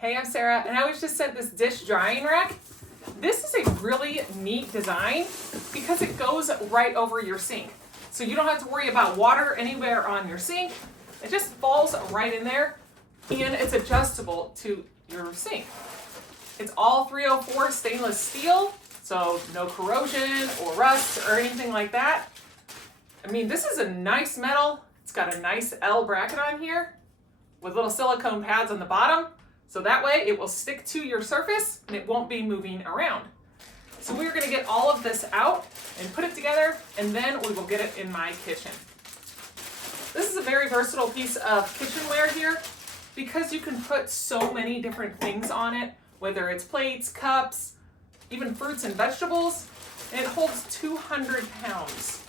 Hey, I'm Sarah, and I was just sent this dish drying rack. This is a really neat design because it goes right over your sink. So you don't have to worry about water anywhere on your sink. It just falls right in there, and it's adjustable to your sink. It's all 304 stainless steel, so no corrosion or rust or anything like that. I mean, this is a nice metal. It's got a nice L bracket on here with little silicone pads on the bottom. So that way it will stick to your surface and it won't be moving around. So we're gonna get all of this out and put it together, and then we will get it in my kitchen. This is a very versatile piece of kitchenware here because you can put so many different things on it, whether it's plates, cups, even fruits and vegetables, and it holds 200 pounds.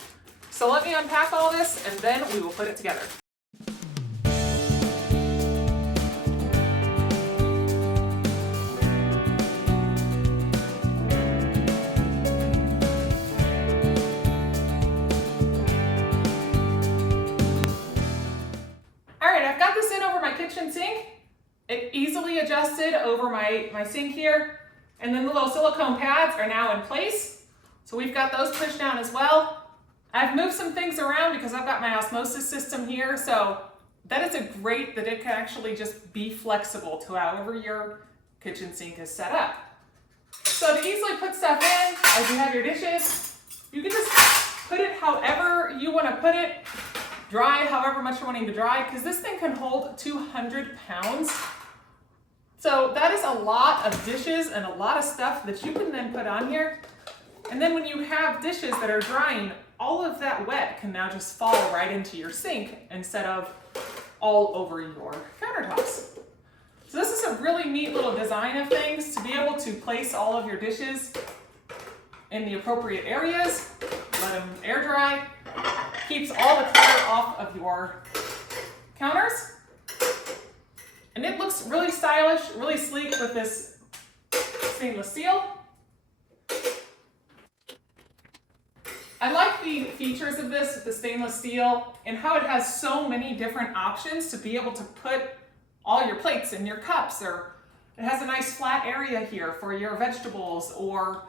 So let me unpack all this and then we will put it together. I've got this in over my kitchen sink. It easily adjusted over my sink here. And then the little silicone pads are now in place. So we've got those pushed down as well. I've moved some things around because I've got my osmosis system here. So that is great that it can actually just be flexible to however your kitchen sink is set up. So to easily put stuff in, as you have your dishes, you can just put it however you want to put it. Dry however much you're wanting to dry, because this thing can hold 200 pounds. So that is a lot of dishes and a lot of stuff that you can then put on here. And then when you have dishes that are drying, all of that wet can now just fall right into your sink instead of all over your countertops. So this is a really neat little design of things to be able to place all of your dishes in the appropriate areas, let them air dry. Keeps all the clutter off of your counters. And it looks really stylish, really sleek with this stainless steel. I like the features of this with the stainless steel and how it has so many different options to be able to put all your plates and your cups, or it has a nice flat area here for your vegetables or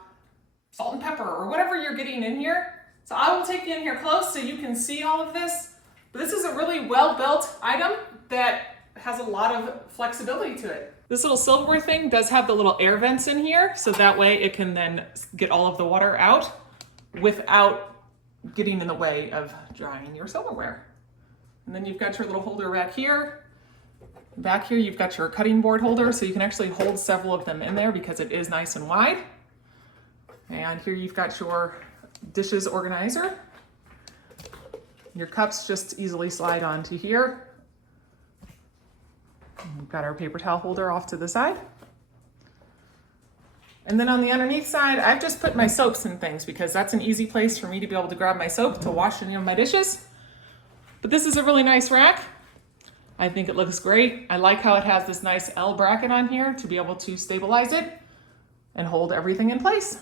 salt and pepper or whatever you're getting in here. So I will take you in here close so you can see all of this. But this is a really well-built item that has a lot of flexibility to it. This little silverware thing does have the little air vents in here, so that way it can then get all of the water out without getting in the way of drying your silverware. And then you've got your little holder rack here. Back here you've got your cutting board holder, so you can actually hold several of them in there because it is nice and wide. And here you've got your dishes organizer. Your cups just easily slide onto here. We've got our paper towel holder off to the side. And then on the underneath side, I've just put my soaps and things because that's an easy place for me to be able to grab my soap to wash any of my dishes. But this is a really nice rack. I think it looks great. I like how it has this nice L bracket on here to be able to stabilize it and hold everything in place.